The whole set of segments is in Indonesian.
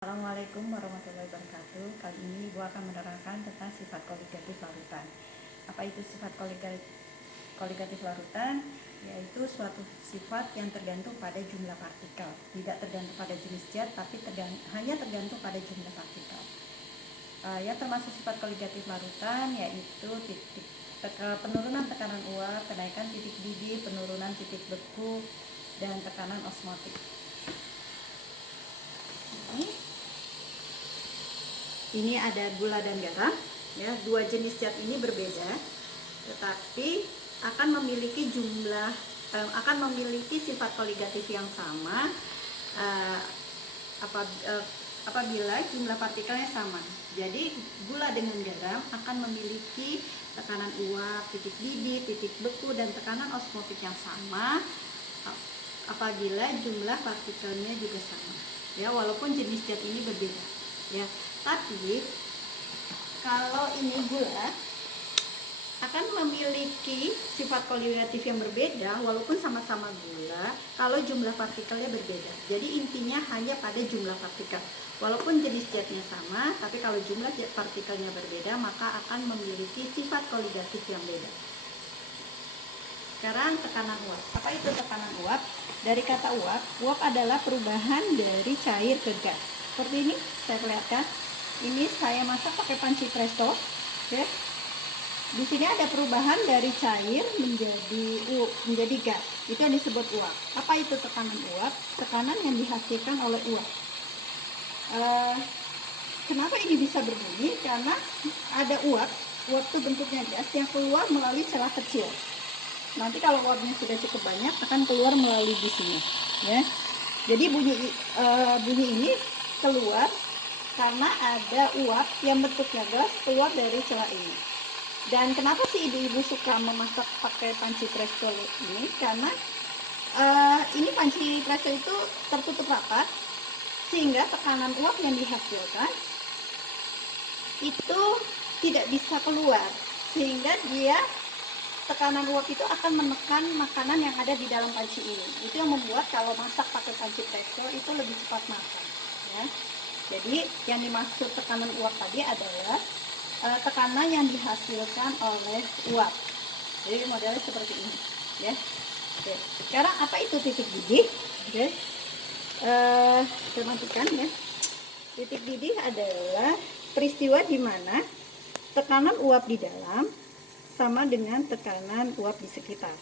Assalamualaikum warahmatullahi wabarakatuh. Kali ini Ibu akan menerangkan tentang sifat koligatif larutan. Apa itu sifat koligatif larutan? Yaitu suatu sifat yang tergantung pada jumlah partikel, tidak tergantung pada jenis zat, tapi hanya tergantung pada jumlah partikel. Yang termasuk sifat koligatif larutan yaitu penurunan tekanan uap, kenaikan titik didih, penurunan titik beku, dan tekanan osmotik. Ini ada gula dan garam, ya. Dua jenis zat ini berbeda, tetapi akan memiliki sifat koligatif yang sama apabila jumlah partikelnya sama. Jadi gula dengan garam akan memiliki tekanan uap, titik didih, titik beku, dan tekanan osmotik yang sama apabila jumlah partikelnya juga sama, ya, walaupun jenis zat ini berbeda, ya. Tapi kalau ini gula akan memiliki sifat koligatif yang berbeda walaupun sama-sama gula kalau jumlah partikelnya berbeda. Jadi intinya hanya pada jumlah partikel. Walaupun jenis zatnya sama, tapi kalau jumlah zat partikelnya berbeda maka akan memiliki sifat koligatif yang beda. Sekarang tekanan uap. Apa itu tekanan uap? Dari kata uap adalah perubahan dari cair ke gas. Seperti ini saya perlihatkan. Ini saya masak pakai panci presto, ya. Di sini ada perubahan dari cair menjadi gas. Itu yang disebut uap. Apa itu tekanan uap? Tekanan yang dihasilkan oleh uap. Kenapa ini bisa berbunyi? Karena ada uap itu bentuknya gas yang keluar melalui celah kecil. Nanti kalau uapnya sudah cukup banyak akan keluar melalui di sini, ya. Jadi bunyi ini keluar karena ada uap yang bentuknya gas keluar dari celah ini. Dan kenapa sih ibu-ibu suka memasak pakai panci presto ini? Karena ini panci presto itu tertutup rapat sehingga tekanan uap yang dihasilkan itu tidak bisa keluar, sehingga tekanan uap itu akan menekan makanan yang ada di dalam panci ini. Itu yang membuat kalau masak pakai panci presto itu lebih cepat matang, ya. Jadi yang dimaksud tekanan uap tadi adalah tekanan yang dihasilkan oleh uap. Jadi modelnya seperti ini, ya. Oke. Sekarang apa itu titik didih? Oke. Saya matikan, ya. Titik didih adalah peristiwa di mana tekanan uap di dalam sama dengan tekanan uap di sekitar.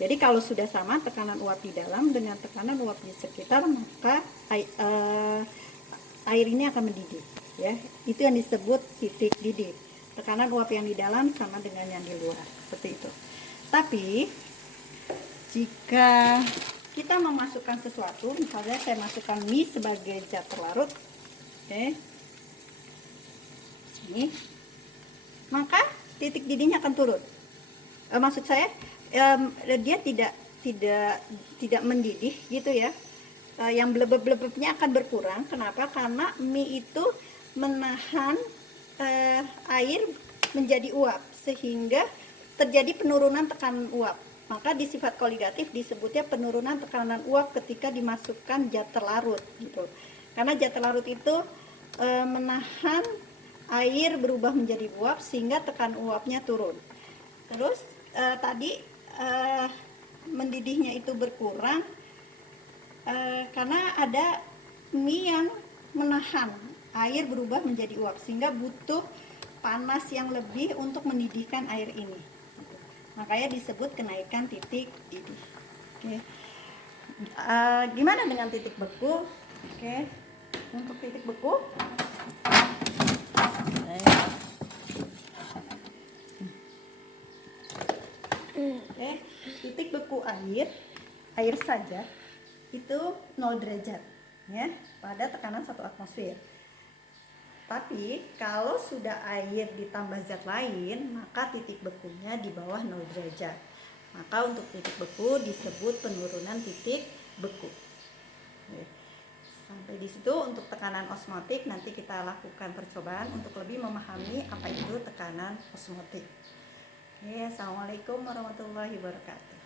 Jadi kalau sudah sama tekanan uap di dalam dengan tekanan uap di sekitar, maka air ini akan mendidih, ya. Itu yang disebut titik didih. Tekanan uap yang di dalam sama dengan yang di luar, seperti itu. Tapi jika kita memasukkan sesuatu, misalnya saya masukkan mie sebagai zat terlarut, oke, sini, maka titik didihnya akan turun. Maksud saya dia tidak mendidih gitu, ya. Yang blebeb-blebebnya akan berkurang. Kenapa? Karena mie itu menahan air menjadi uap sehingga terjadi penurunan tekanan uap. Maka di sifat koligatif disebutnya penurunan tekanan uap ketika dimasukkan zat terlarut, gitu. Karena zat terlarut itu menahan air berubah menjadi uap sehingga tekanan uapnya turun. Terus tadi mendidihnya itu berkurang karena ada mie yang menahan air berubah menjadi uap sehingga butuh panas yang lebih untuk mendidihkan air ini. Makanya disebut kenaikan titik didih. Oke. Gimana dengan titik beku? Oke. Untuk titik beku, titik beku air saja itu 0 derajat, ya, pada tekanan 1 atmosfer. Tapi kalau sudah air ditambah zat lain, maka titik bekunya di bawah 0 derajat. Maka untuk titik beku disebut penurunan titik beku. Sampai di situ untuk tekanan osmotik. Nanti kita lakukan percobaan untuk lebih memahami apa itu tekanan osmotik. Assalamualaikum warahmatullahi wabarakatuh.